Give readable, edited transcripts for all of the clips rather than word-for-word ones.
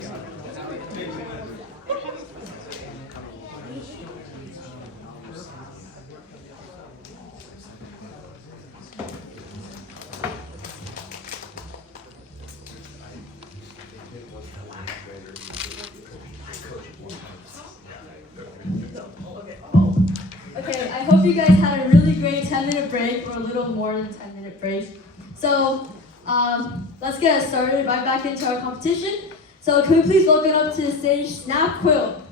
Okay, I hope you guys had a really great 10-minute break, or a little more than 10-minute break. So, let's get started right back into our competition. So, can we please welcome up to the stage Snap Quill?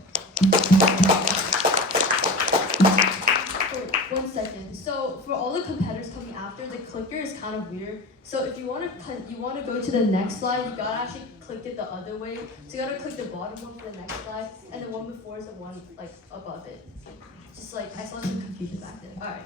Wait, 1 second. So, for all the competitors coming after, the clicker is kind of weird. So, if you want to go to the next slide, you gotta actually click it the other way. So, you gotta click the bottom one for the next slide, and the one before is the one like above it. Just like, I saw some confusion back then. Alright.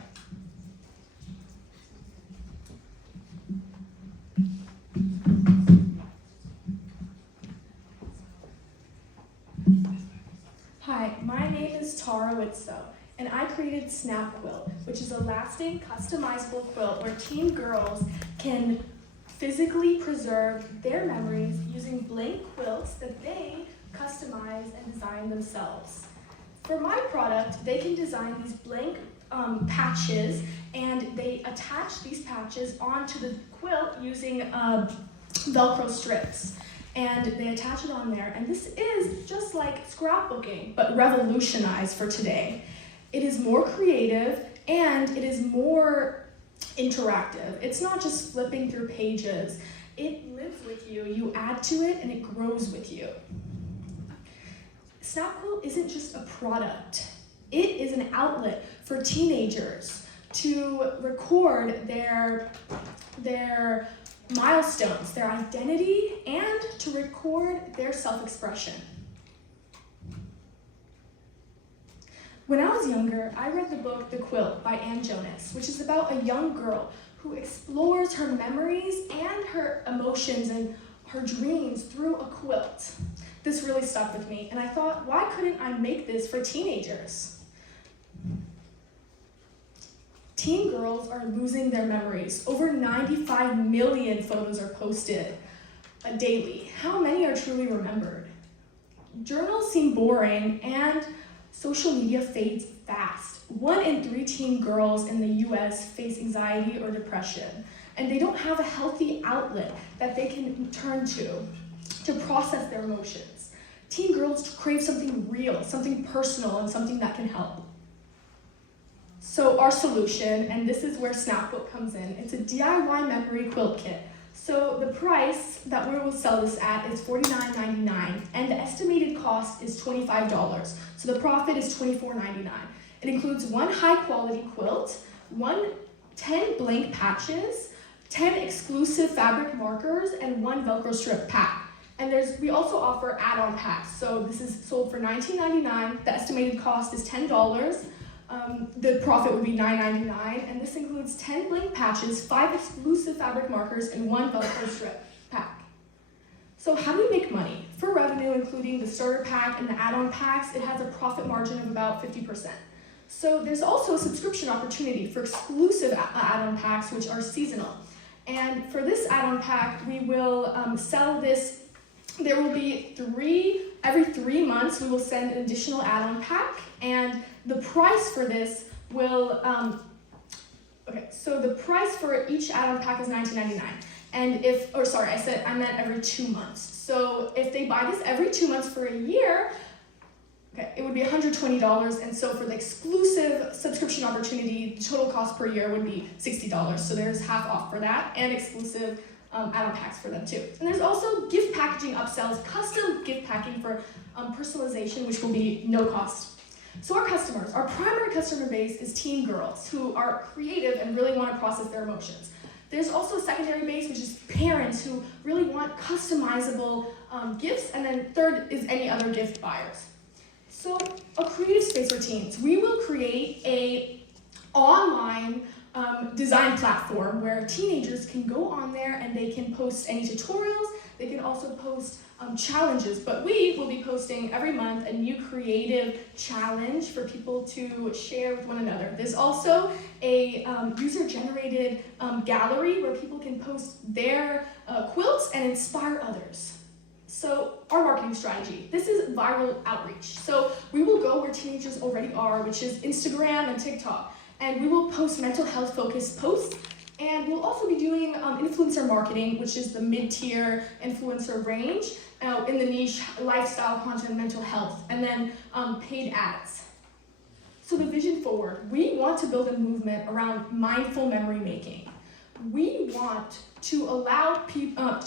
Hi, my name is Tara Witso, and I created Snap Quilt, which is a lasting, customizable quilt where teen girls can physically preserve their memories using blank quilts that they customize and design themselves. For my product, they can design these blank patches, and they attach these patches onto the quilt using Velcro strips. And they attach it on there, and this is just like scrapbooking, but revolutionized for today. It is more creative, and it is more interactive. It's not just flipping through pages. It lives with you, you add to it, and it grows with you. Snap Quilt isn't just a product. It is an outlet for teenagers to record their milestones, their identity, and to record their self-expression. When I was younger, I read the book The Quilt by Ann Jonas, which is about a young girl who explores her memories and her emotions and her dreams through a quilt. This really stuck with me, and I thought, why couldn't I make this for teenagers? Teen girls are losing their memories. Over 95 million photos are posted daily. How many are truly remembered? Journals seem boring, and social media fades fast. 1 in 3 teen girls in the US face anxiety or depression, and they don't have a healthy outlet that they can turn to process their emotions. Teen girls crave something real, something personal, and something that can help. So our solution, and this is where Snap Quilt comes in, it's a DIY memory quilt kit. So the price that we will sell this at is $49.99, and the estimated cost is $25. So the profit is $24.99. It includes 1 high-quality quilt, 10 blank patches, 10 exclusive fabric markers, and 1 Velcro strip pack. And we also offer add-on packs. So this is sold for $19.99. The estimated cost is $10. The profit would be $9.99, and this includes 10 blank patches, 5 exclusive fabric markers, and 1 Velcro strip pack. So how do we make money? For revenue, including the starter pack and the add-on packs, it has a profit margin of about 50%. So there's also a subscription opportunity for exclusive add-on packs, which are seasonal. And for this add-on pack, we will sell this. There will be every 3 months, we will send an additional add-on pack, and the price for this will, so the price for each add-on pack is $19.99. And I meant every 2 months. So if they buy this every 2 months for a year, it would be $120. And so for the exclusive subscription opportunity, the total cost per year would be $60. So there's half off for that, and exclusive add-on packs for them too. And there's also gift packaging upsells, custom gift packing for personalization, which will be no cost. So our primary customer base is teen girls who are creative and really want to process their emotions. There's also a secondary base, which is parents who really want customizable gifts, and then third is any other gift buyers. So a creative space for teens. We will create a online design platform where teenagers can go on there and they can post any tutorials. They can also post challenges, but we will be posting every month a new creative challenge for people to share with one another. There's also a user-generated gallery where people can post their quilts and inspire others. So our marketing strategy, this is viral outreach. So we will go where teenagers already are, which is Instagram and TikTok, and we will post mental health focused posts. And we'll also be doing influencer marketing, which is the mid-tier influencer range in the niche lifestyle content, mental health, and then paid ads. So the vision forward, we want to build a movement around mindful memory making. We want to allow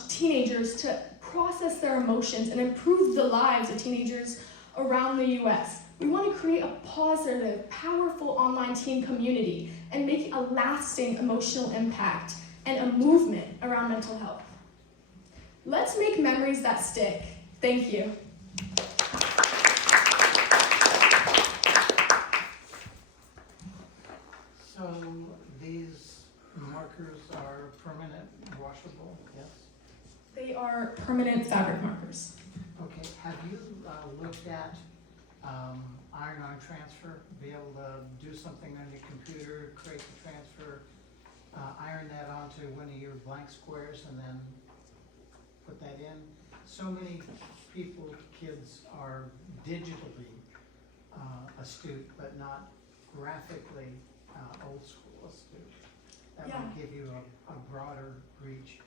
teenagers to process their emotions and improve the lives of teenagers around the US. We want to create a positive, powerful online teen community and make a lasting emotional impact and a movement around mental health. Let's make memories that stick. Thank you. So these markers are permanent washable, yes? They are permanent fabric markers. Okay, have you looked at iron-on transfer? Be able to do something on your computer, create the transfer, iron that onto one of your blank squares and then put that in? So many people, kids are digitally astute, but not graphically old school astute. That Yeah. might give you a broader reach.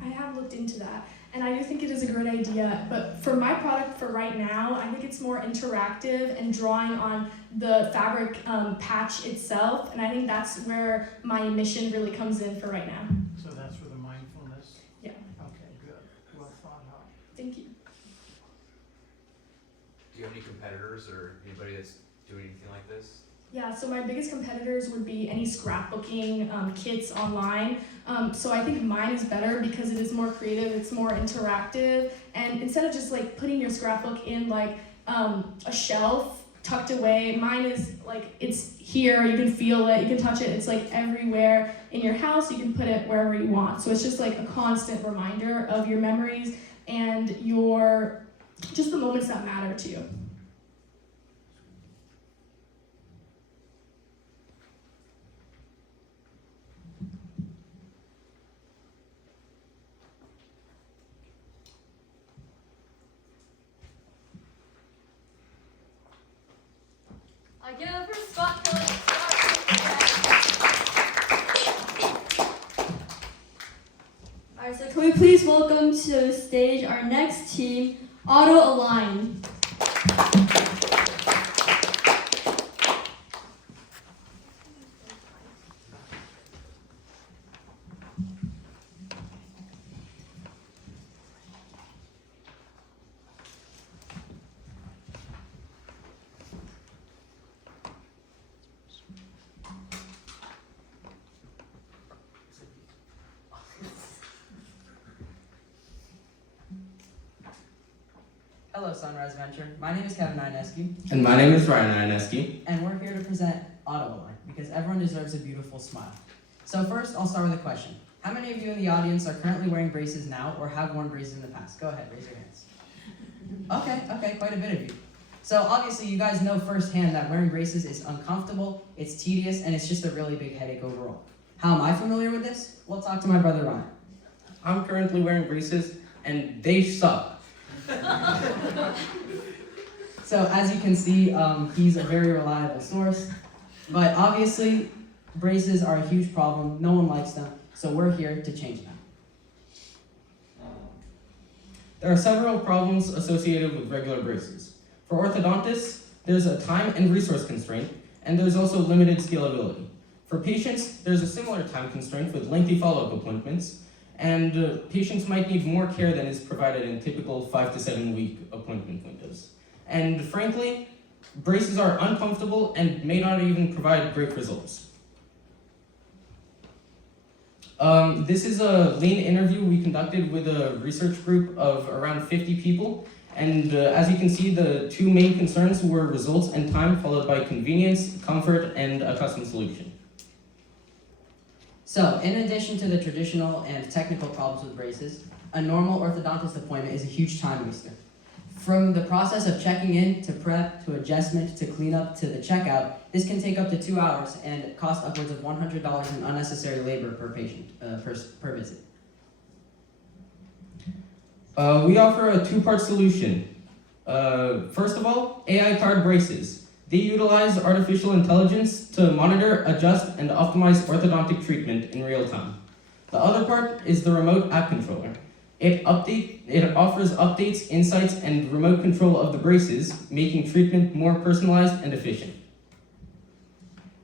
I have looked into that, and I do think it is a great idea, but for my product for right now, I think it's more interactive and drawing on the fabric patch itself, and I think that's where my mission really comes in for right now. So that's where the mindfulness? Yeah. Okay, good. Well thought out. Thank you. Do you have any competitors or anybody that's doing anything like this? Yeah, so my biggest competitors would be any scrapbooking kits online. So I think mine is better because it is more creative, it's more interactive, and instead of just like putting your scrapbook in like a shelf tucked away, mine is like it's here, you can feel it, you can touch it, it's like everywhere in your house, you can put it wherever you want. So it's just like a constant reminder of your memories and your just the moments that matter to you. I give it for Scott Phillips. Alright, so can we please welcome to the stage our next team, Auto Align. Hello, Sunrise Venture. My name is Kevin Inescu, And my name is Ryan Inescu. and we're here to present Autoalign because everyone deserves a beautiful smile. So first, I'll start with a question. How many of you in the audience are currently wearing braces now or have worn braces in the past? Go ahead, raise your hands. Okay, quite a bit of you. So obviously, you guys know firsthand that wearing braces is uncomfortable, it's tedious, and it's just a really big headache overall. How am I familiar with this? We'll talk to my brother Ryan. I'm currently wearing braces, and they suck. So as you can see, he's a very reliable source. But obviously, braces are a huge problem. No one likes them. So we're here to change them. There are several problems associated with regular braces. For orthodontists, there's a time and resource constraint, and there's also limited scalability. For patients, there's a similar time constraint with lengthy follow-up appointments, and patients might need more care than is provided in typical 5 to 7 week appointment windows. And frankly, braces are uncomfortable and may not even provide great results. This is a lean interview we conducted with a research group of around 50 people. And as you can see, the two main concerns were results and time, followed by convenience, comfort, and a custom solution. So in addition to the traditional and technical problems with braces, a normal orthodontist appointment is a huge time waster. From the process of checking in, to prep, to adjustment, to cleanup, to the checkout, this can take up to 2 hours and cost upwards of $100 in unnecessary labor per patient, per visit. We offer a two-part solution. First of all, AI-powered braces. They utilize artificial intelligence to monitor, adjust, and optimize orthodontic treatment in real time. The other part is the remote app controller. It offers updates, insights, and remote control of the braces, making treatment more personalized and efficient.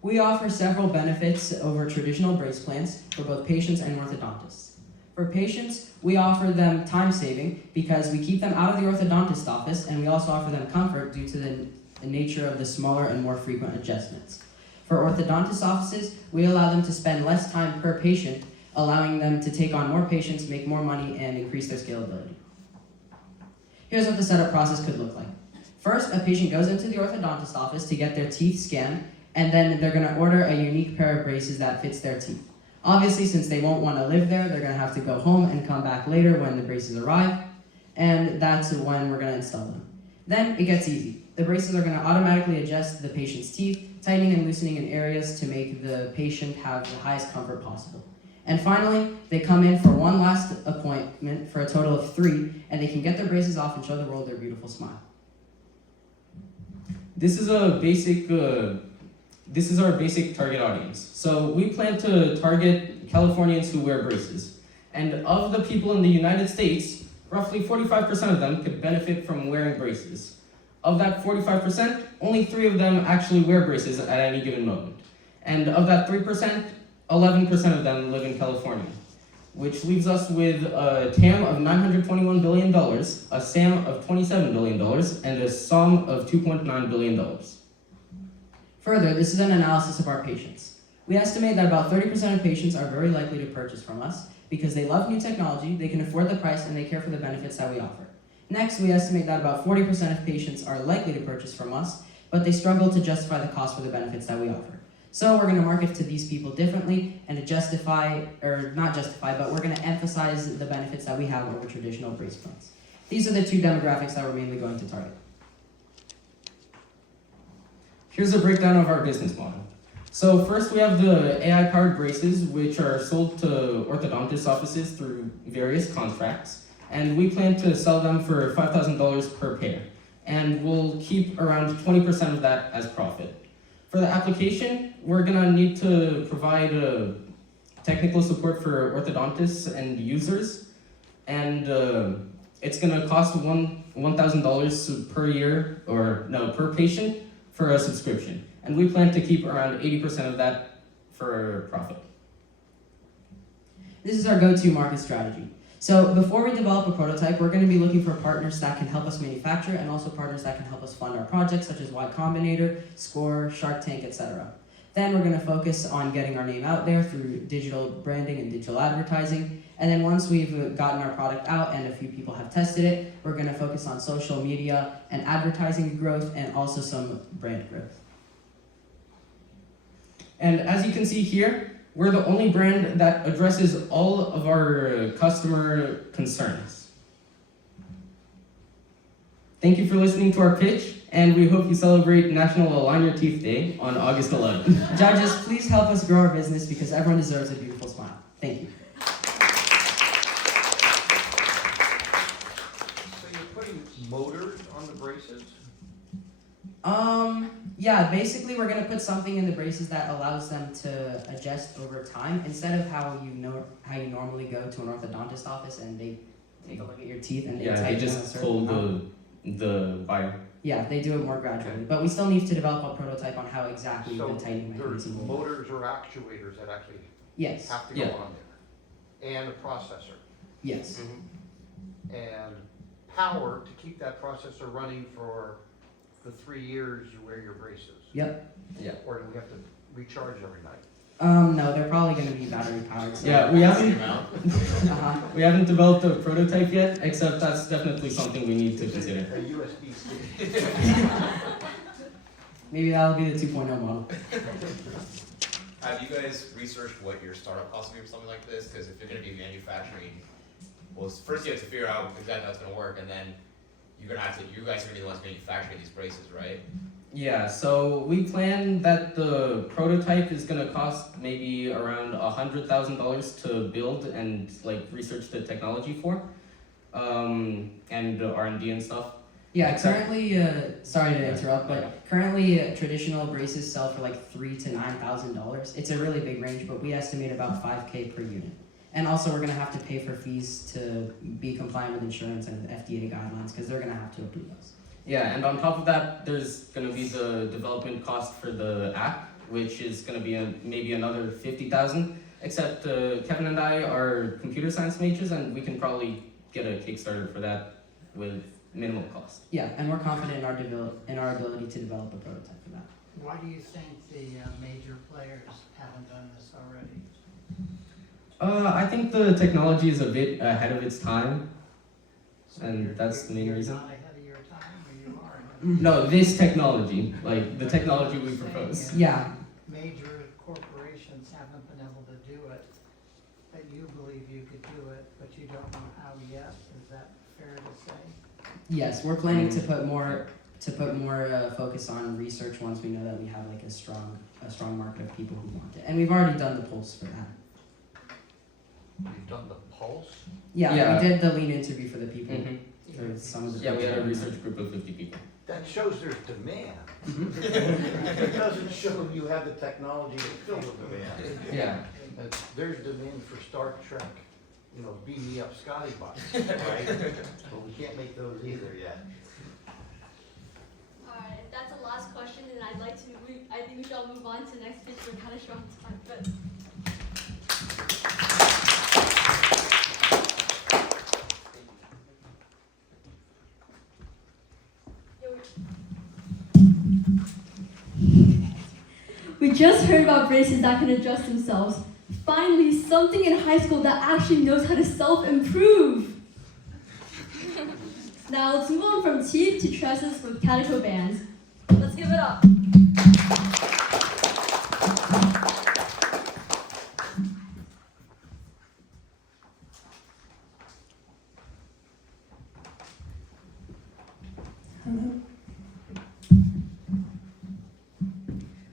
We offer several benefits over traditional brace plans for both patients and orthodontists. For patients, we offer them time saving because we keep them out of the orthodontist office, and we also offer them comfort due to the nature of the smaller and more frequent adjustments. For orthodontist offices, we allow them to spend less time per patient, allowing them to take on more patients, make more money, and increase their scalability. Here's what the setup process could look like. First, a patient goes into the orthodontist office to get their teeth scanned, and then they're gonna order a unique pair of braces that fits their teeth. Obviously, since they won't wanna live there, they're gonna have to go home and come back later when the braces arrive, and that's when we're gonna install them. Then it gets easy. The braces are gonna automatically adjust the patient's teeth, tightening and loosening in areas to make the patient have the highest comfort possible. And finally, they come in for one last appointment for a total of 3, and they can get their braces off and show the world their beautiful smile. This is our basic target audience. So we plan to target Californians who wear braces. And of the people in the United States, roughly 45% of them could benefit from wearing braces. Of that 45%, only 3 of them actually wear braces at any given moment. And of that 3%, 11% of them live in California, which leaves us with a TAM of $921 billion, a SAM of $27 billion, and a SOM of $2.9 billion. Further, this is an analysis of our patients. We estimate that about 30% of patients are very likely to purchase from us because they love new technology, they can afford the price, and they care for the benefits that we offer. Next, we estimate that about 40% of patients are likely to purchase from us, but they struggle to justify the cost for the benefits that we offer. So we're going to market to these people differently and to we're going to emphasize the benefits that we have over traditional brace plans. These are the 2 demographics that we're mainly going to target. Here's a breakdown of our business model. So first we have the AI-powered braces, which are sold to orthodontist offices through various contracts, and we plan to sell them for $5,000 per pair, and we'll keep around 20% of that as profit. For the application, we're gonna need to provide technical support for orthodontists and users, and it's gonna cost $1,000 per year, per patient for a subscription. And we plan to keep around 80% of that for profit. This is our go-to market strategy. So before we develop a prototype, we're going to be looking for partners that can help us manufacture and also partners that can help us fund our projects, such as Y Combinator, Score, Shark Tank, etc. Then we're going to focus on getting our name out there through digital branding and digital advertising. And then once we've gotten our product out and a few people have tested it, we're going to focus on social media and advertising growth and also some brand growth. And as you can see here, we're the only brand that addresses all of our customer concerns. Thank you for listening to our pitch, and we hope you celebrate National Align Your Teeth Day on August 11th. Judges, please help us grow our business because everyone deserves a beautiful smile. Thank you. So you're putting motors on the braces? Yeah, basically we're gonna put something in the braces that allows them to adjust over time instead of how you normally go to an orthodontist office and they take a look at your teeth and they Yeah, they tighten just a certain pull amount. the wire. Yeah, they do it more gradually, but we still need to develop a prototype on how exactly So the tightening there's mechanism will work. motors or actuators that actually Yes, have to go Yeah. on there, and a processor, yes. and power to keep that processor running for the 3 years you wear your braces. Yep. Yeah. Or do we have to recharge every night? No, they're probably gonna be battery powered. So. Yeah, we haven't Uh-huh. we haven't developed a prototype yet, except that's definitely something we need to consider. A USB-C. Maybe that'll be the 2.0 model. Have you guys researched what your startup cost would be for something like this? Because if you're going to be manufacturing, well, first you have to figure out exactly how it's going to work, and then you guys are going to be the ones manufacturing these braces, right? Yeah, so we plan that the prototype is gonna cost maybe around $100,000 to build and like research the technology for. and R&D and stuff. Yeah, Except- currently, sorry to interrupt, but currently traditional braces sell for like $3,000 to $9,000. It's a really big range, but we estimate about $5,000 per unit. And also, we're gonna have to pay for fees to be compliant with insurance and FDA guidelines because they're gonna have to approve us. Yeah, and on top of that, there's gonna be the development cost for the app, which is gonna be maybe another $50,000. Except Kevin and I are computer science majors, and we can probably get a Kickstarter for that with minimal cost. Yeah, and we're confident in our ability to develop a prototype for that. Why do you think the major players haven't done this already? I think the technology is a bit ahead of its time. So And you're- that's the main you're reason. not ahead of your time, or you are ahead? No, this technology, like the technology we propose. Yeah, Major corporations haven't been able to do it, but you believe you could do it, but you don't know how yet, is that fair to say? yes, we're planning to put more focus on research once we know that we have like a strong market of people who want it, and we've already done the pulse for that. You've done the pulse? Yeah, Yeah. we did the lean interview for the people. Mhm. For some of the Yeah, we had a people. research group of 50 people. That shows there's demand. Mhm. It doesn't show you have the technology to fill the demand. Yeah. And there's demand for Star Trek, you know, beam me up Scotty box, right? But we can't make those either yet. Alright, if that's the last question, then I think we shall move on to the next pitch. We're kind of short on time, but. We just heard about braces that can adjust themselves. Finally, something in high school that actually knows how to self-improve. Now let's move on from teeth to tresses with calico bands. Let's give it up.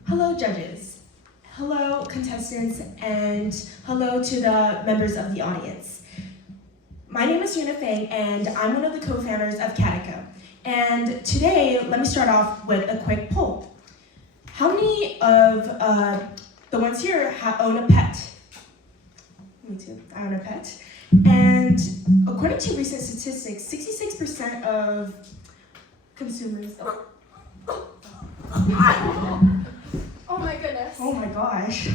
Hello, judges. Hello, contestants, and hello to the members of the audience. My name is Yuna Fang, and I'm one of the co-founders of Catico. And today, let me start off with a quick poll. How many of the ones here own a pet? Me too, I own a pet. And according to recent statistics, 66% of consumers... Oh my goodness. Oh my gosh.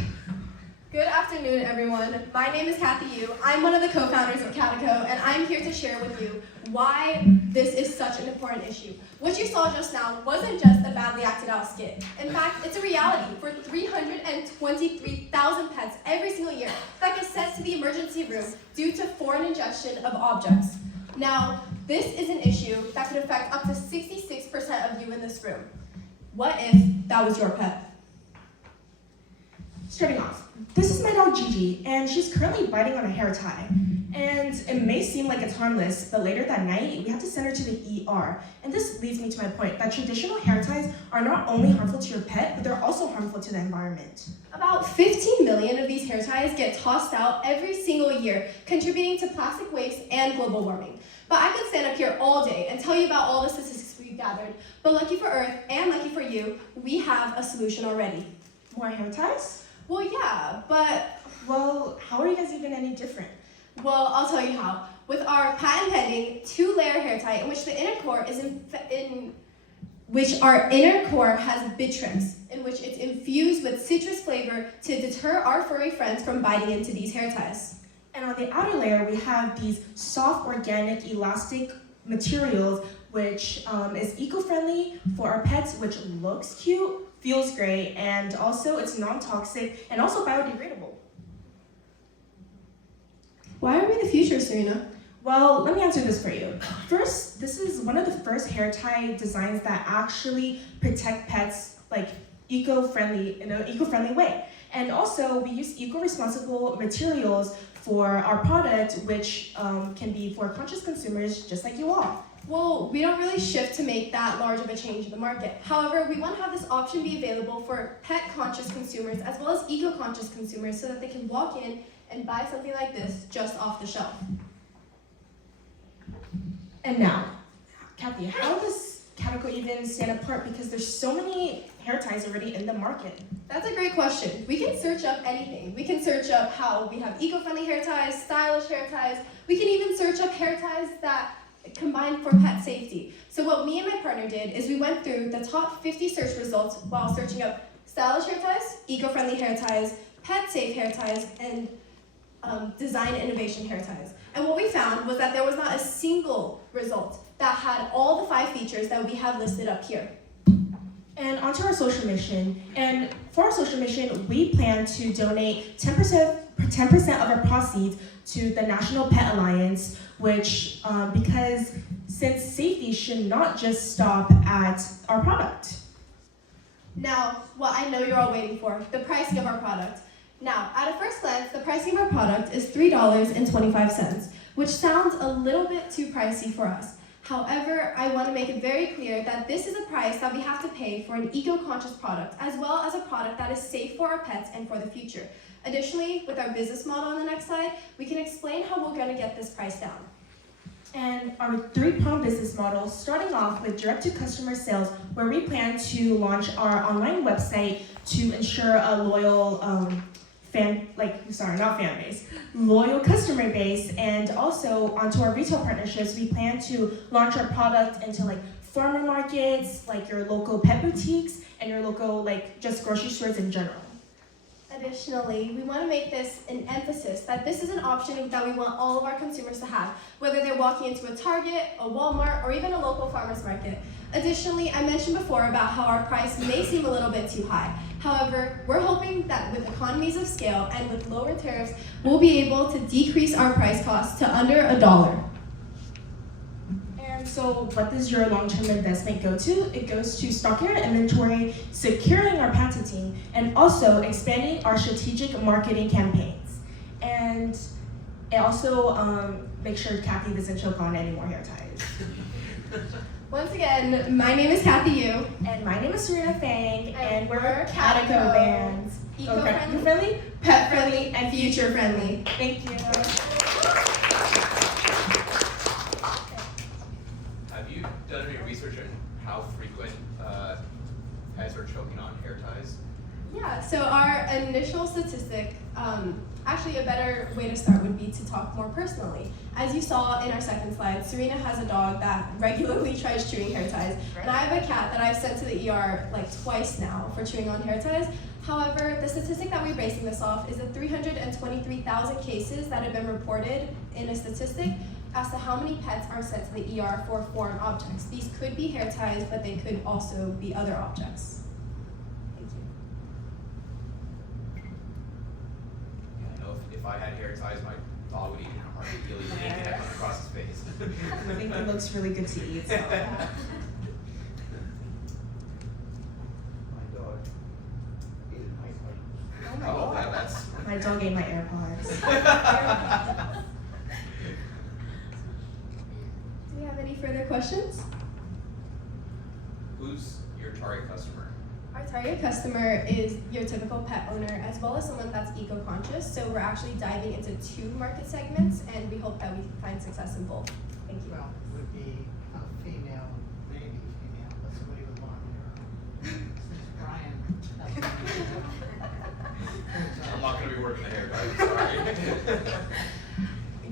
Good afternoon, everyone. My name is Kathy Yu. I'm one of the co-founders of Catico, and I'm here to share with you why this is such an important issue. What you saw just now wasn't just a badly acted out skit. In fact, it's a reality for 323,000 pets every single year that get sent to the emergency room due to foreign ingestion of objects. Now, this is an issue that could affect up to 66% of you in this room. What if that was your pet? Starting off, this is my dog Gigi, and she's currently biting on a hair tie. And it may seem like it's harmless, but later that night, we have to send her to the ER. And this leads me to my point that traditional hair ties are not only harmful to your pet, but they're also harmful to the environment. About 15 million of these hair ties get tossed out every single year, contributing to plastic waste and global warming. But I could stand up here all day and tell you about all the statistics we've gathered. But lucky for Earth and lucky for you, we have a solution already. More hair ties? Well, yeah, but, Well, how are you guys even any different? well, I'll tell you how. With our patent pending 2-layer hair tie in which the inner core is our inner core has bitrams, in which it's infused with citrus flavor to deter our furry friends from biting into these hair ties. And on the outer layer, we have these soft, organic, elastic materials, which is eco-friendly for our pets, which looks cute, feels great, and also it's non-toxic and also biodegradable. Why are we the future, Serena? Well, let me answer this for you. First, this is one of the first hair tie designs that actually protect pets like eco-friendly in an eco-friendly way. And also, we use eco-responsible materials for our product, which can be for conscious consumers just like you all. Well, we don't really shift to make that large of a change in the market. However, we want to have this option be available for pet-conscious consumers as well as eco-conscious consumers so that they can walk in and buy something like this just off the shelf. And now, Kathy, how does Catico even stand apart? Because there's so many hair ties already in the market. That's a great question. We can search up anything. We can search up how we have eco-friendly hair ties, stylish hair ties. We can even search up hair ties that combine for pet safety. So what me and my partner did is we went through the top 50 search results while searching up stylish hair ties, eco-friendly hair ties, pet-safe hair ties, and design innovation hair ties. And what we found was that there was not a single result that had all the 5 features that we have listed up here. And onto our social mission. And for our social mission, we plan to donate 10% of our proceeds to the National Pet Alliance, which, because since safety should not just stop at our product. Now, what I know you're all waiting for, the pricing of our product. Now, at a first glance, the pricing of our product is $3.25, which sounds a little bit too pricey for us. However, I want to make it very clear that this is a price that we have to pay for an eco-conscious product, as well as a product that is safe for our pets and for the future. Additionally, with our business model on the next slide, we can explain how we're going to get this price down. And our 3-pronged business model, starting off with direct-to-customer sales, where we plan to launch our online website to ensure a loyal loyal customer base, and also onto our retail partnerships, we plan to launch our product into like farmer markets, like your local pet boutiques, and your local just grocery stores in general. Additionally, we want to make this an emphasis that this is an option that we want all of our consumers to have, whether they're walking into a Target, a Walmart, or even a local farmer's market. Additionally, I mentioned before about how our price may seem a little bit too high. However, we're hoping that with economies of scale and with lower tariffs, we'll be able to decrease our price cost to under $1. And so what does your long-term investment go to? It goes to stocking our inventory, securing our patenting, and also expanding our strategic marketing campaigns. And it also make sure Kathy doesn't choke on any more hair ties. Once again, my name is Kathy Yu. And my name is Serena Fang, and we're Catico Bands. Eco-friendly, Eco-friendly, pet-friendly, and future-friendly. Thank you. Have you done any research on how frequent pets are choking on hair ties? Yeah, so our initial statistic, actually a better way to start would be to talk more personally. As you saw in our second slide, Serena has a dog that regularly tries chewing hair ties, and I have a cat that I've sent to the ER twice now for chewing on hair ties. However, the statistic that we're basing this off is the 323,000 cases that have been reported in a statistic as to how many pets are sent to the ER for foreign objects. These could be hair ties, but they could also be other objects. Thank you. Yeah, I know if I had hair ties, my dog would eat it in a heartbeat. He'll eat anything that comes across his face. I think it looks really good to eat. So. My dog ate an ice pick. Oh, yeah, that's. My dog ate my AirPods. Do you have any further questions? Who's your target customer? Our target customer is your typical pet owner, as well as someone that's eco-conscious. So we're actually diving into 2 market segments, and we hope that we can find success in both. Thank you. Well, it would be a female, maybe female, but somebody with long hair. Since Brian. I'm not gonna be working the hair guy, sorry.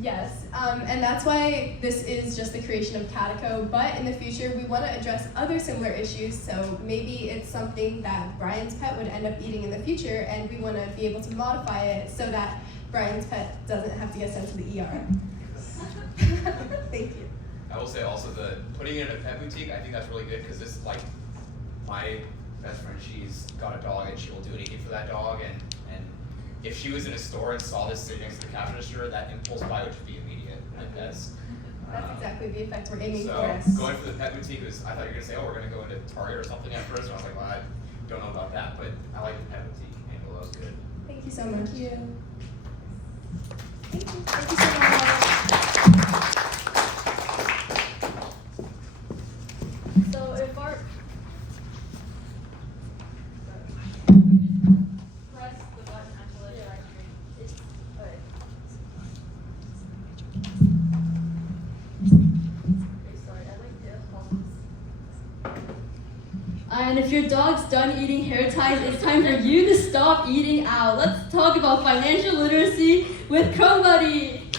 Yes, and that's why this is just the creation of Catico, but in the future we want to address other similar issues, so maybe it's something that Brian's pet would end up eating in the future, and we want to be able to modify it so that Brian's pet doesn't have to get sent to the ER. Thank you. I will say also the putting it in a pet boutique, I think that's really good because this is like my best friend, she's got a dog and she will do anything for that dog, and if she was in a store and saw this sitting next to the cash register, that impulse buy would just be immediate. Like That's exactly the effect we're aiming so for. going for the pet boutique was, I thought you were gonna say, oh, we're gonna go into Target or something at first, and I was like, well, I don't know about that, but I like the pet boutique angle, that was good. Thank you so much. Thank you. Thank you. Thank you so much. So if our press the button until it's it's okay. And if your dog's done eating hair ties, it's time for you to stop eating out. Let's talk about financial literacy with Chrome Buddy.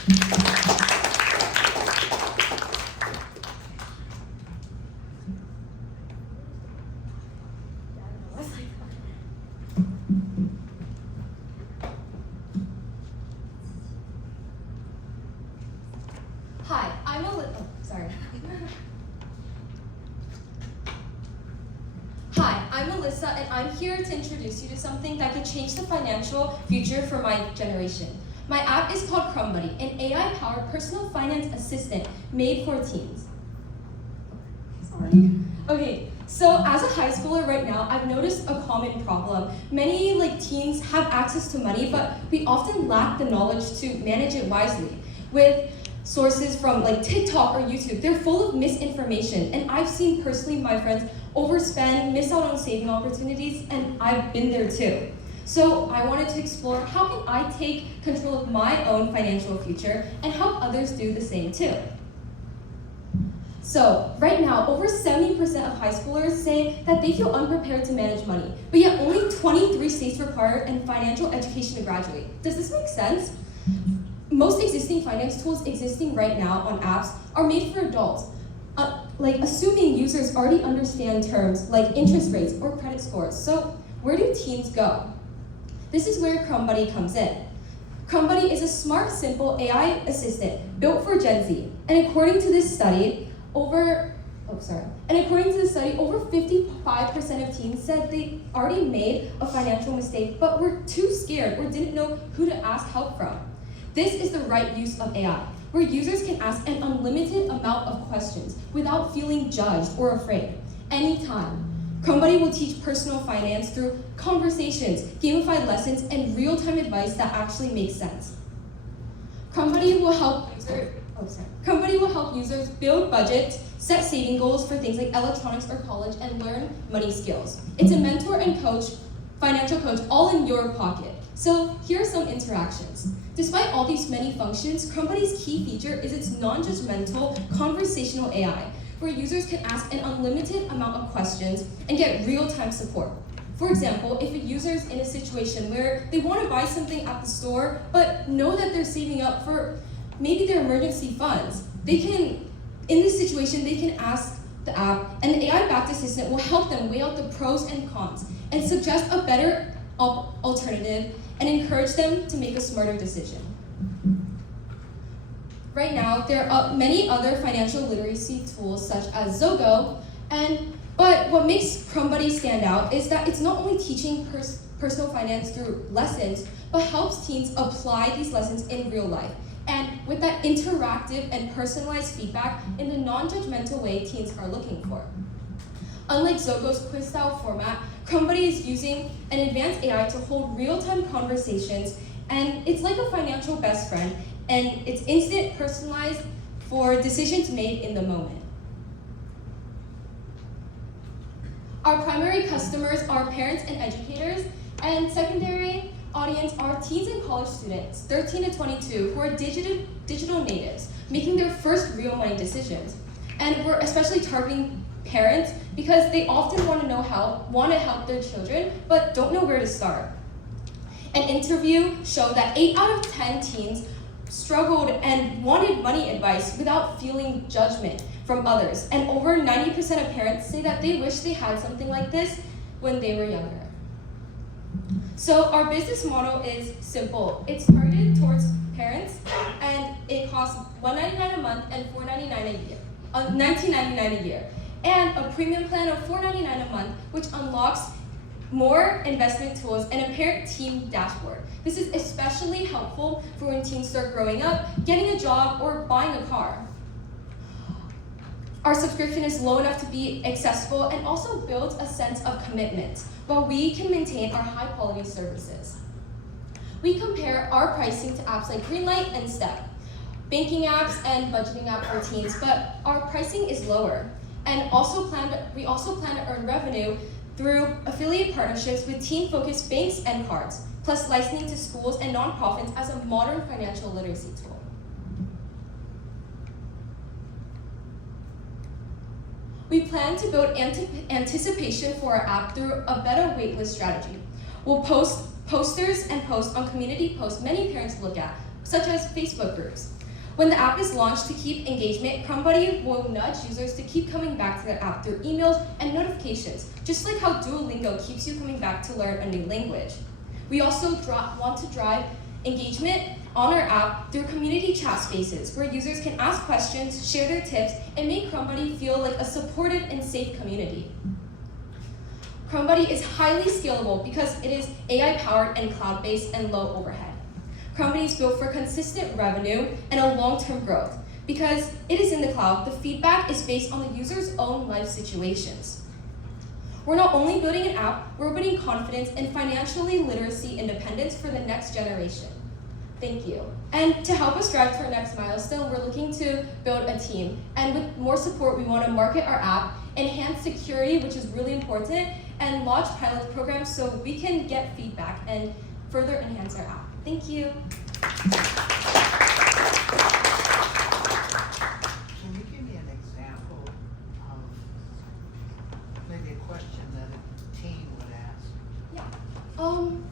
Hi, I'm sorry. Hi, I'm Alyssa, and I'm here to introduce you to something that could change the financial future for my generation. My app is called Chrome Buddy, an AI-powered personal finance assistant made for teens. Sorry. Okay, so as a high schooler right now, I've noticed a common problem. Many teens have access to money, but we often lack the knowledge to manage it wisely. With sources from TikTok or YouTube, they're full of misinformation, and I've seen personally my friends overspend, miss out on saving opportunities, and I've been there too. So I wanted to explore how can I take control of my own financial future and help others do the same too. So right now, over 70% of high schoolers say that they feel unprepared to manage money, but yet only 23 states require a financial education to graduate. Does this make sense? Most existing finance tools existing right now on apps are made for adults, assuming users already understand terms like interest rates or credit scores. So where do teens go? This is where Chrome Buddy comes in. Chrome Buddy is a smart, simple AI assistant built for Gen Z. And according to this study, over 55% of teens said they already made a financial mistake, but were too scared or didn't know who to ask help from. This is the right use of AI, where users can ask an unlimited amount of questions without feeling judged or afraid, anytime. Chrome Buddy will teach personal finance through conversations, gamified lessons, and real-time advice that actually makes sense. Chrome Buddy will help users build budgets, set saving goals for things like electronics or college, and learn money skills. It's a mentor and financial coach, all in your pocket. So here are some interactions. Despite all these many functions, Chrome Buddy's key feature is its non-judgmental conversational AI, where users can ask an unlimited amount of questions and get real-time support. For example, if a user is in a situation where they want to buy something at the store, but know that they're saving up for maybe their emergency funds, in this situation, they can ask the app, and the AI-backed assistant will help them weigh out the pros and cons and suggest a better alternative and encourage them to make a smarter decision. Right now, there are many other financial literacy tools such as Zogo, but what makes Chrome Buddy stand out is that it's not only teaching personal finance through lessons, but helps teens apply these lessons in real life. And with that interactive and personalized feedback in the non-judgmental way teens are looking for. Unlike Zogo's quiz-style format, Chrome Buddy is using an advanced AI to hold real-time conversations, and it's like a financial best friend, and it's instant, personalized for decisions made in the moment. Our primary customers are parents and educators, and secondary audience are teens and college students, 13 to 22, who are digital natives, making their first real money decisions. And we're especially targeting parents because they often want to help their children, but don't know where to start. An interview showed that 8 out of 10 teens struggled and wanted money advice without feeling judgment from others. And over 90% of parents say that they wish they had something like this when they were younger. So our business model is simple. It's targeted towards parents, and it costs $199 a month and $19.99 a year. And a premium plan of $4.99 a month, which unlocks more investment tools and a parent team dashboard. This is especially helpful for when teens start growing up, getting a job, or buying a car. Our subscription is low enough to be accessible and also builds a sense of commitment, while we can maintain our high-quality services. We compare our pricing to apps like Greenlight and Step, banking apps and budgeting app for teens, but our pricing is lower. And we also plan to earn revenue through affiliate partnerships with teen-focused banks and cards, plus licensing to schools and nonprofits as a modern financial literacy tool. We plan to build anticipation for our app through a better waitlist strategy. We'll post posters and posts on community posts many parents look at, such as Facebook groups. When the app is launched to keep engagement, CrumbBuddy will nudge users to keep coming back to their app through emails and notifications, just like how Duolingo keeps you coming back to learn a new language. We also want to drive engagement on our app through community chat spaces, where users can ask questions, share their tips, and make CrumbBuddy feel like a supportive and safe community. CrumbBuddy is highly scalable because it is AI-powered and cloud-based and low overhead. CrumbBuddy is built for consistent revenue and a long-term growth. Because it is in the cloud, the feedback is based on the user's own life situations. We're not only building an app, we're building confidence and financially literacy independence for the next generation. Thank you. And to help us drive to our next milestone, we're looking to build a team. And with more support, we want to market our app, enhance security, which is really important, and launch pilot programs so we can get feedback and further enhance our app. Thank you. Can you give me an example of maybe a question that a teen would ask?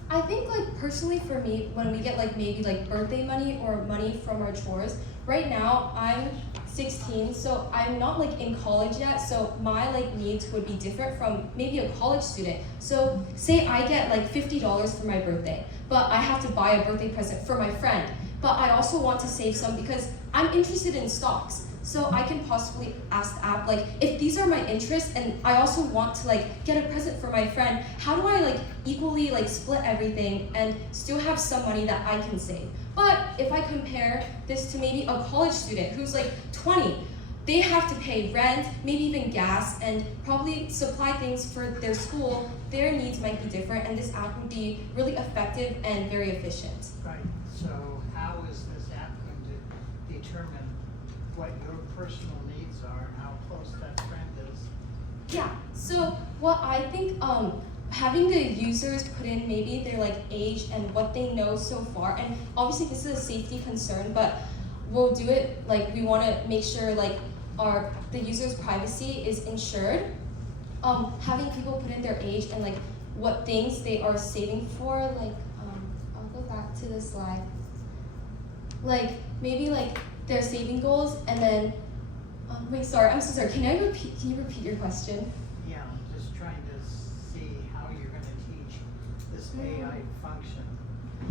I think like personally for me, when we get like maybe like birthday money or money from our chores, right now I'm 16, so I'm not like in college yet, so my like needs would be different from maybe a college student. So say I get like $50 for my birthday, but I have to buy a birthday present for my friend, but I also want to save some because I'm interested in stocks. So I can possibly ask the app, like, if these are my interests and I also want to like get a present for my friend, how do I like equally like split everything and still have some money that I can save? But if I compare this to maybe a college student who's like 20, they have to pay rent, maybe even gas, and probably supply things for their school. Their needs might be different, and this app would be really effective and very efficient. Right, so how is this app going to determine what your personal needs are and how close that friend is? Yeah, so what I think, having the users put in maybe their like age and what they know so far, and obviously this is a safety concern, but we'll do it like we want to make sure like the user's privacy is ensured. Having people put in their age and like what things they are saving for, like I'll go back to the slide. Like maybe like their saving goals, and then wait, sorry, I'm so sorry. Can you repeat your question? Yeah, I'm just trying to see how you're going to teach this AI function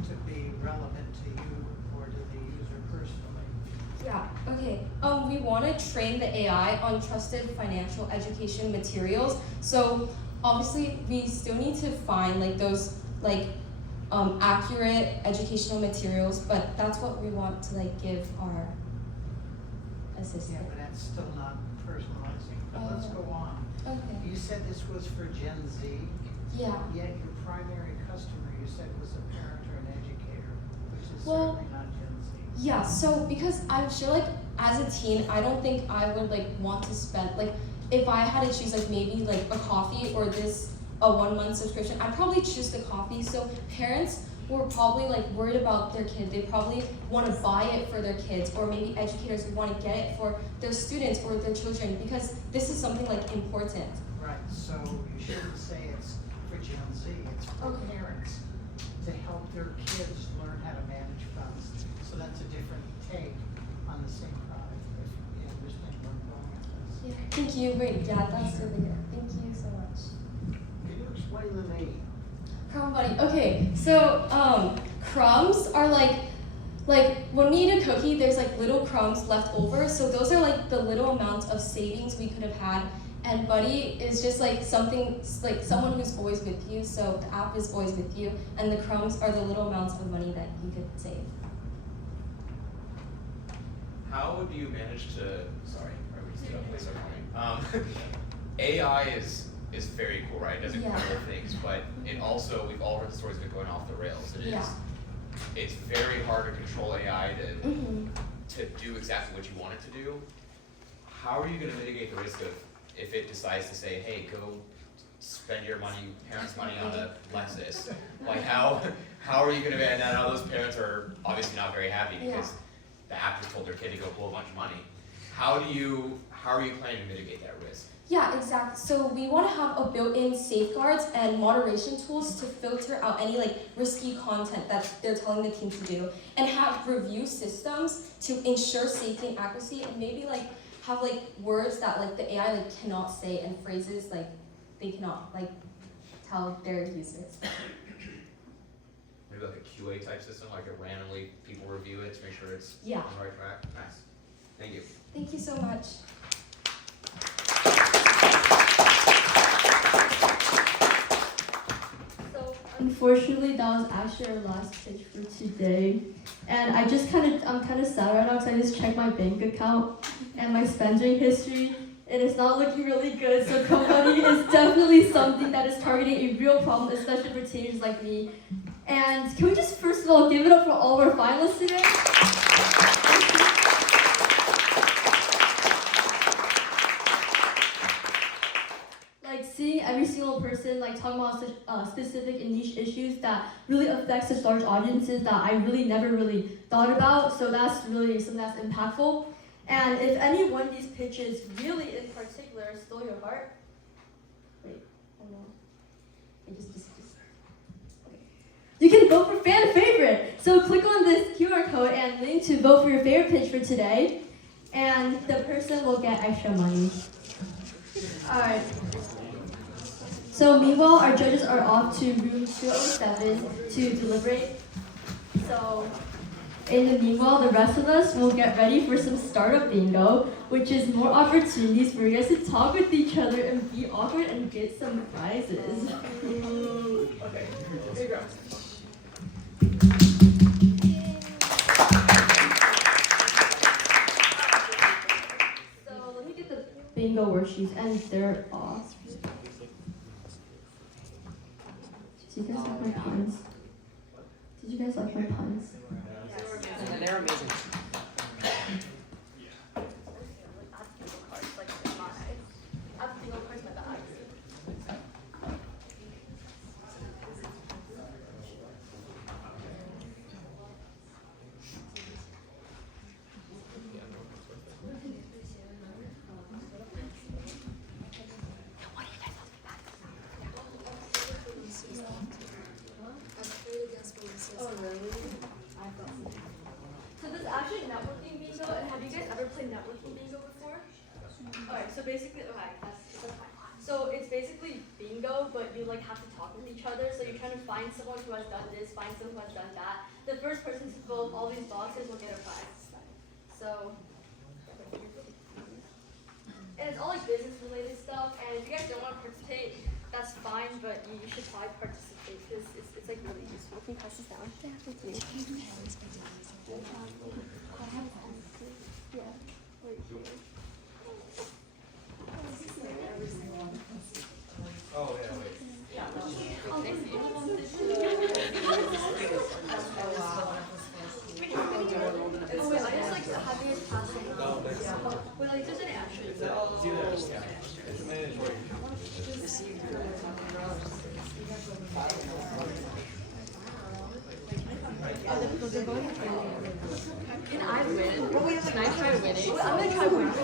to be relevant to you or to the user personally. Yeah, okay. We want to train the AI on trusted financial education materials. So obviously we still need to find like those like accurate educational materials, but that's what we want to like give our assistant. Yeah, but that's still not personalizing. But let's go on. Okay. You said this was for Gen Z, Yeah. yet your primary customer you said was a parent or an educator, which is Well, certainly not Gen Z. Yeah, so because I feel like as a teen, I don't think I would like want to spend like if I had to choose like maybe like a coffee or a 1 month subscription, I'd probably choose the coffee. So parents were probably like worried about their kid. They probably want to buy it for their kids, or maybe educators would want to get it for their students or their children because this is something like important. Right, so you shouldn't say it's for Gen Z, it's for Okay. parents to help their kids learn how to manage funds. So that's a different take on the same product, if you understand where I'm going with this. Yeah. Thank you. Great. Yeah, that's really good. Thank you so much. Can you explain the name? CrumbBuddy. Okay, so crumbs are like when we eat a cookie, there's like little crumbs left over. So those are like the little amount of savings we could have had. And Buddy is just like something like someone who's always with you. So the app is always with you, and the crumbs are the little amounts of money that you could save. How do you manage to? Sorry, are we still please start coming? AI is very cool, right? It does incredible things, but it also we've all heard the stories of it going off the rails. It is. Yeah. It's very hard to control AI Mm-hmm. to do exactly what you want it to do. How are you going to mitigate the risk of if it decides to say, "Hey, go spend your money, parents' money on a Lexus"? Like how are you going to? And now those parents are obviously not very happy because the app just told their kid to go blow a bunch of money. How how are you planning to mitigate that risk? Yeah, exactly. So we want to have a built-in safeguards and moderation tools to filter out any risky content that they're telling the team to do, and have review systems to ensure safety and accuracy, and maybe have words that the AI cannot say, and phrases they cannot tell their users. Maybe like a QA type system, like it randomly people review it to make sure it's Yeah. on the right track. Nice. Thank you. Thank you so much. So unfortunately, that was actually our last pitch for today, and I'm kind of sad right now because I just checked my bank account and my spending history, and it's not looking really good. So company is definitely something that is targeting a real problem, especially for teenagers like me. And can we just first of all give it up for all of our finalists today? Seeing every single person talking about such specific and niche issues that really affect such large audiences that I really never really thought about. So that's really something that's impactful. And if any one of these pitches really in particular stole your heart, wait, I know. Okay. You can vote for fan favorite. So click on this QR code and link to vote for your favorite pitch for today, and the person will get extra money. All right. So meanwhile, our judges are off to room 207 to deliberate. So in the meanwhile, the rest of us will get ready for some startup bingo, which is more opportunities for you guys to talk with each other and be awkward and get some prizes. Okay, here you go. So let me get the bingo worksheets, and they're off. Did you guys like my puns? Did you guys like my puns? They're amazing. Oh really? So this is actually networking bingo, and have you guys ever played networking bingo before? Alright, so basically, okay, that's fine. So it's basically bingo, but you have to talk with each other. So you're trying to find someone who has done this, find someone who has done that. The first person to fill up all these boxes will get a prize. So, and it's all business related stuff. And if you guys don't want to participate, that's fine, but you should probably participate because it's really useful. Can you pass this down? Yeah, thank you. Yeah. Wait. Oh, yeah, wait. Oh, thank you. Oh, wait, I just having it pass it. Wait, there's an action. Can I win? Can I try winning? I'm gonna try winning.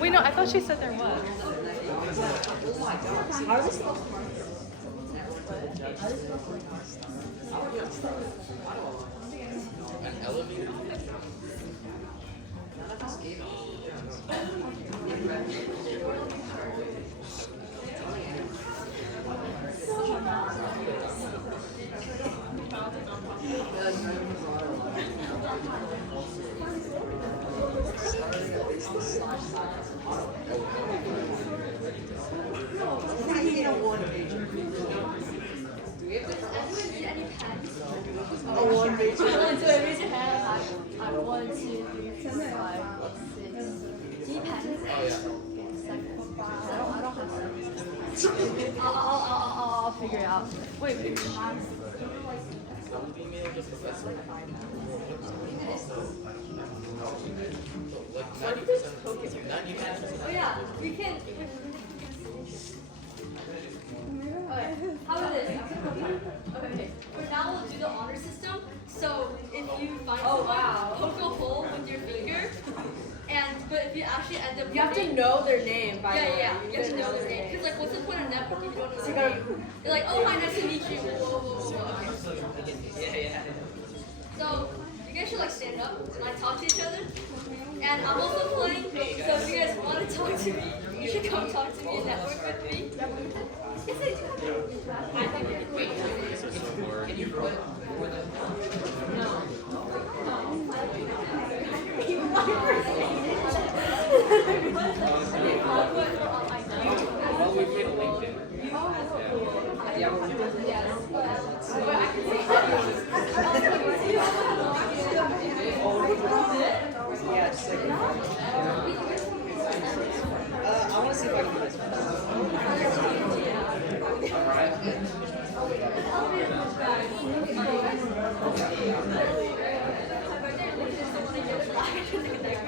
Wait, no, I thought she said there was. An elevator? Raise your hand. I'm 1, 2, 3, 4, 5, 6. Do you pens? I don't have some. I'll figure it out. Wait. Oh yeah, we can. Okay, how about this? Okay, for now we'll do their name. By the way. You have to know their name. Because like, what's the point of networking if you don't know their name? You're like, oh hi, nice to meet you. Whoa, whoa, whoa, whoa. Okay. So you guys should like stand up and like talk to each other. And I'm also playing. So if you guys want to talk to me, you should come talk to me and network with me. Yes, I do. Wait. Can you put I want to see if I can do this.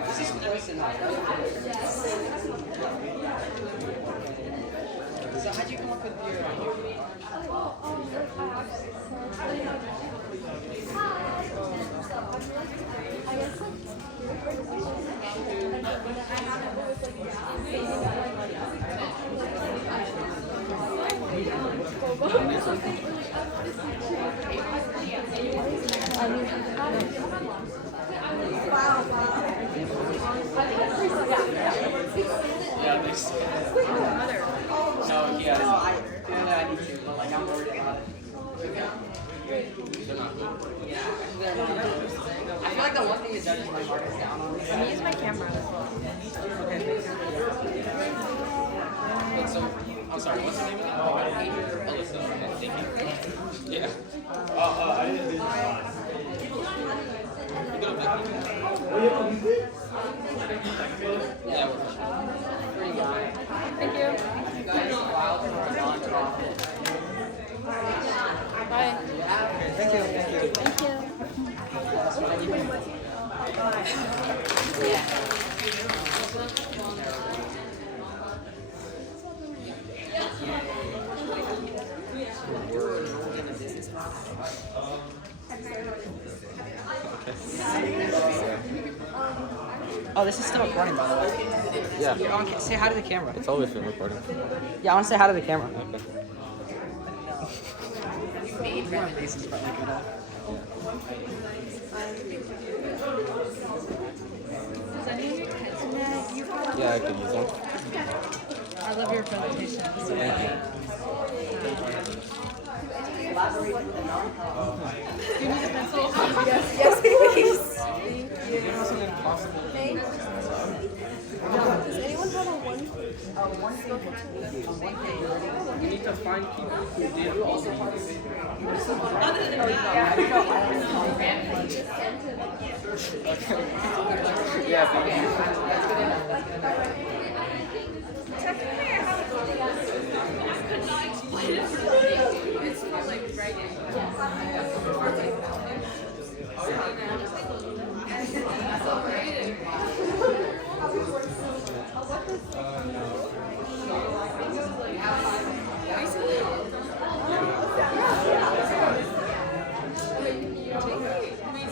This is close enough. So how'd you come up with your Yeah, thanks. No, yeah. No, I need to, but like I'm worried about it. They're not good. Yeah, they're not good. I feel like the one thing the judges might mark us down on. Let me use my camera. Okay. Wait, so, I'm sorry, what's your name again? Oh, Alyssa. Okay, thank you. Yeah. I didn't do this. Yeah, we're pretty guy. Thank you. You guys are wild and non-profit. Bye. Thank you. Thank you. That's what I need. Oh, this is still recording, by the way. Yeah. Say hi to the camera. It's always been recording. Yeah, I want to say hi to the camera. Okay. This is probably good. Yeah, I could use one. I love your presentation. Thank you. Do you need a pencil? Yes, please. Does anyone have a one? We need to find people who did also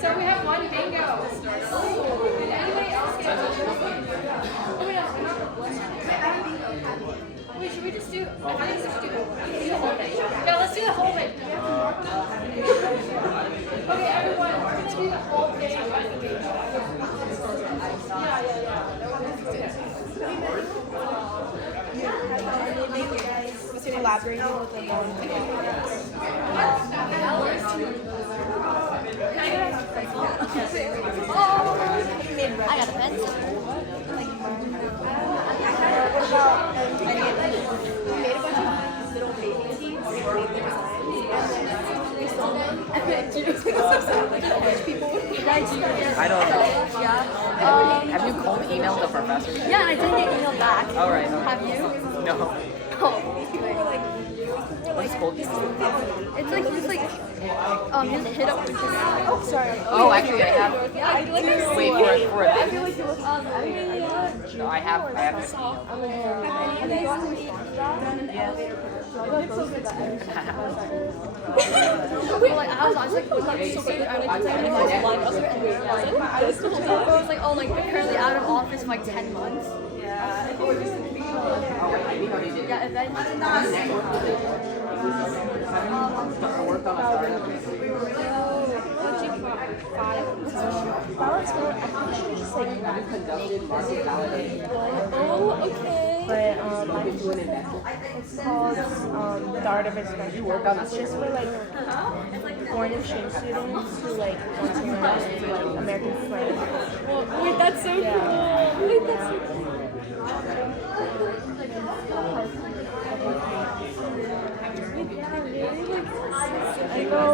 So we have one bingo. Did anybody else get a Oh wait, no. Wait, should we just do? I think we should do the whole thing. Yeah, let's do the whole thing. Okay, everyone, we're gonna do the whole thing. Collaborating with the I got a pencil. I don't know. Yeah. Have you emailed the professor? Yeah, and I didn't get emailed back. All right. Have you? No. What's cold? It's like just just hit up. Oh, sorry. Oh, actually, I have. Yeah, I feel like Wait for I it. feel like you look. No, I have 50. Wait, like was like, oh, like they're currently out of office for like 10 months. Yeah, Oh, okay. But it's called the Art of Expression. It's just for like foreign exchange students who like want to learn American slang. Wait, that's so cool. Wait, that's so cool. I know.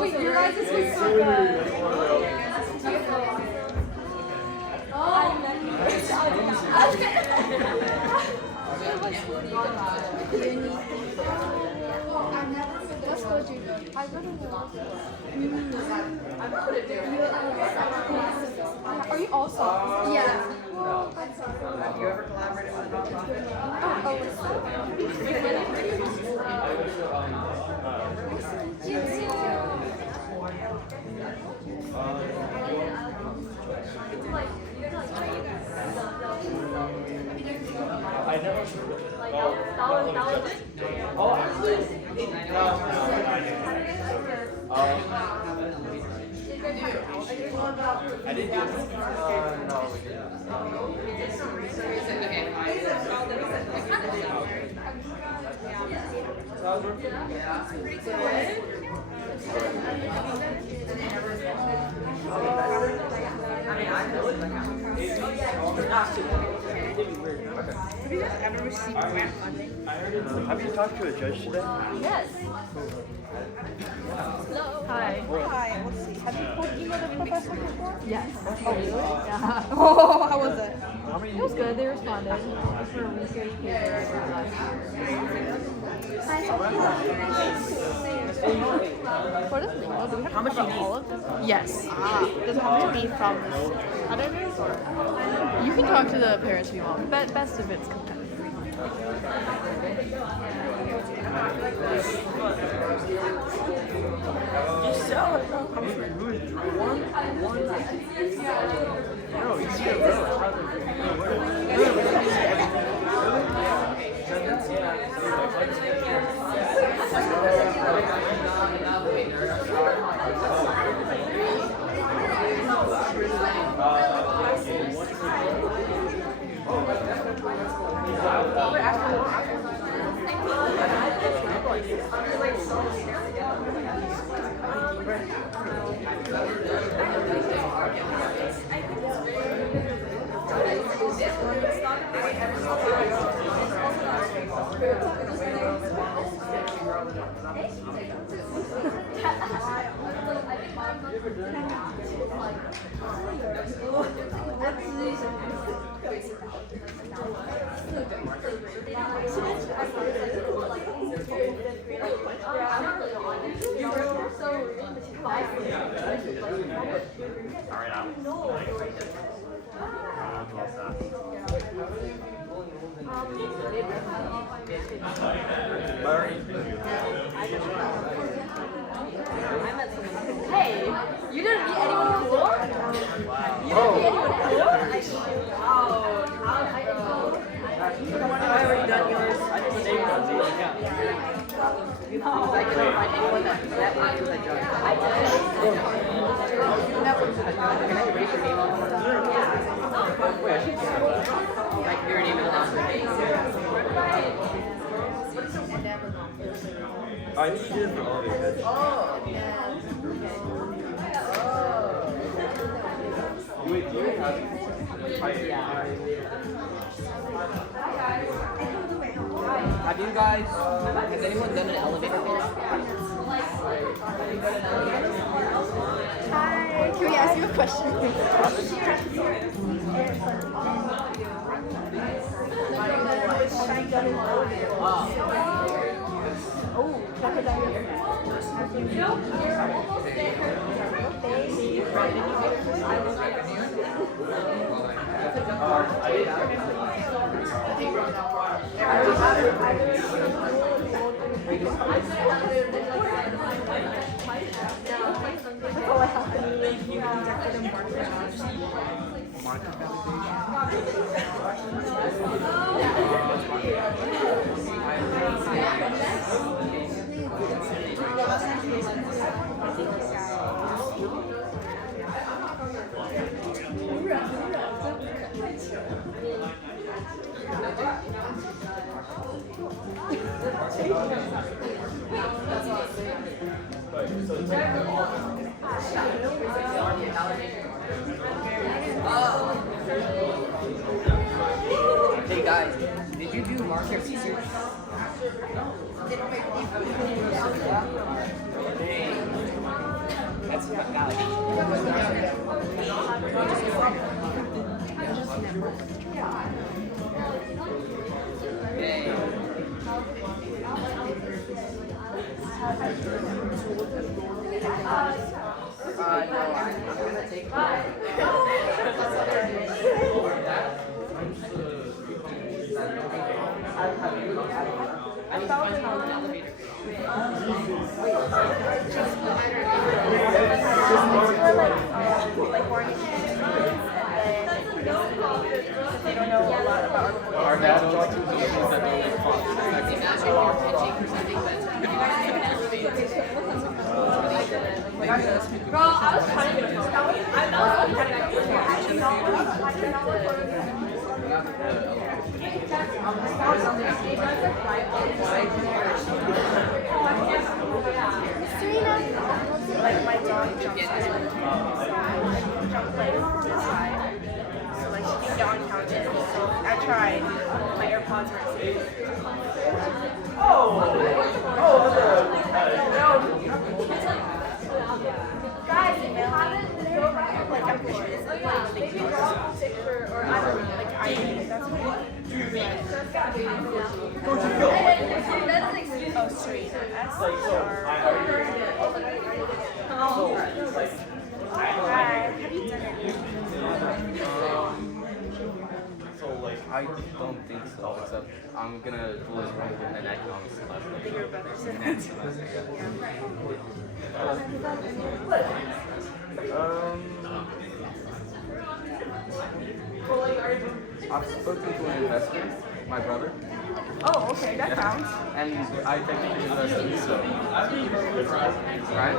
Wait, your guys' was so good. Let's go, Judy. I really want this. Are you all sophomores? Yeah. Well, that's not good. Have you ever collaborated with nonprofit? You too. I didn't do Have you guys ever received grant funding? Have you talked to a judge today? Yes. Hi. Hi. Let's see. Have you emailed the professor before? Yes. Oh, really? Yeah. Oh, how was it? It was good. They responded for a research paper. What is it? Do we have to cover all of them? Yes. Does it have to be from competitors or? You can talk to the parents if you want. Best if it's competitive. Hey, you didn't meet anyone before? You didn't meet anyone before? I already done yours. I just saved them. I couldn't find anyone that matched with a judge. I did. Can I erase your name on the Wait, I should get it. Like your name and last name. I think you did it for all of you. Oh, yeah. Have you guys, has anyone done an elevator pitch? Hi. Can we ask you a question? Oh, check it out. Hey guys, did you do market research? That's valid. No, I'm gonna take They don't know a lot about Our dad owns Bro, I was trying to get a phone. I'm like my dog jumps like this high. So like she can get on couches. So I tried. My AirPods were guys, if you haven't, like I'm pretty sure it's like maybe draw a picture or I don't know, like I that's what oh sweet. Hi, have you done it? So like I don't think so, except I'm gonna do this wrong with an economics class. I think your brother said that. I've spoken to an investor, my brother, Oh, okay, that counts. and I technically invested, so right?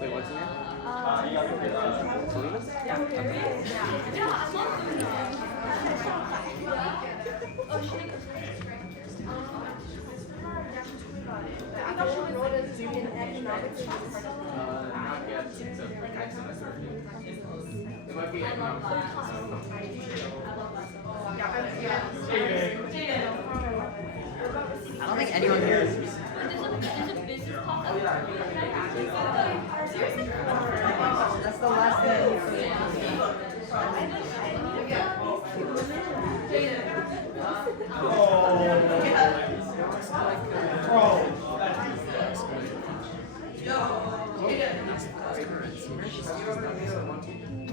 Wait, what's your name? Selena? Not yet, except next semester. It might be economics. I don't think anyone here is. That's the last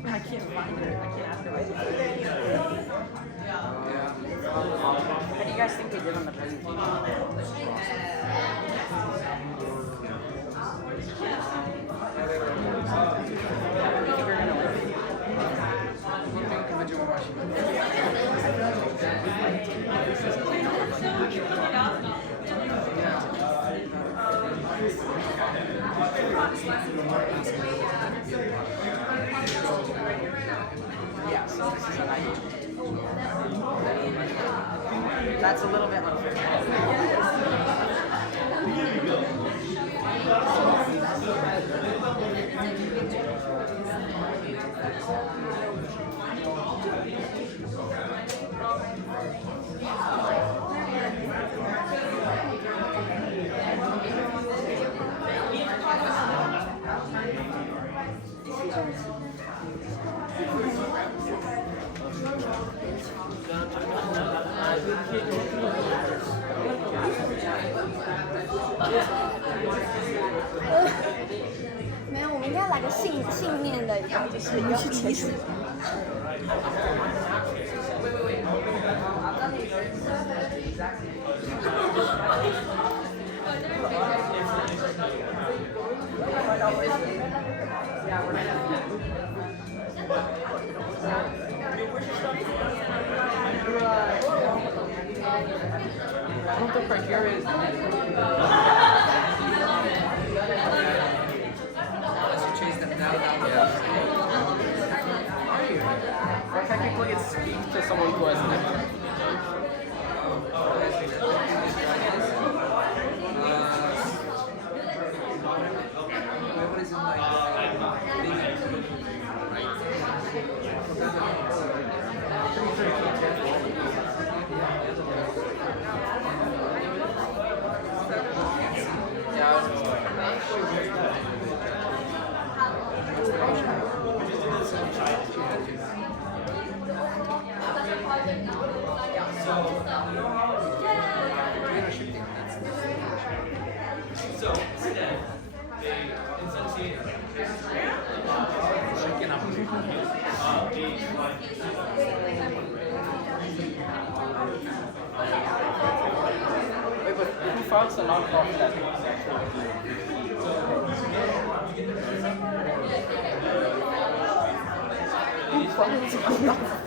I can't find it. I can't ask her. How do you guys think we did on the presentation? Yeah, so this is an idea. That's a little bit unfair. 信念的一个仪式。One of the criteria is or technically it's speak to someone who has never. Wait, but who founds the nonprofit that thinks Who funds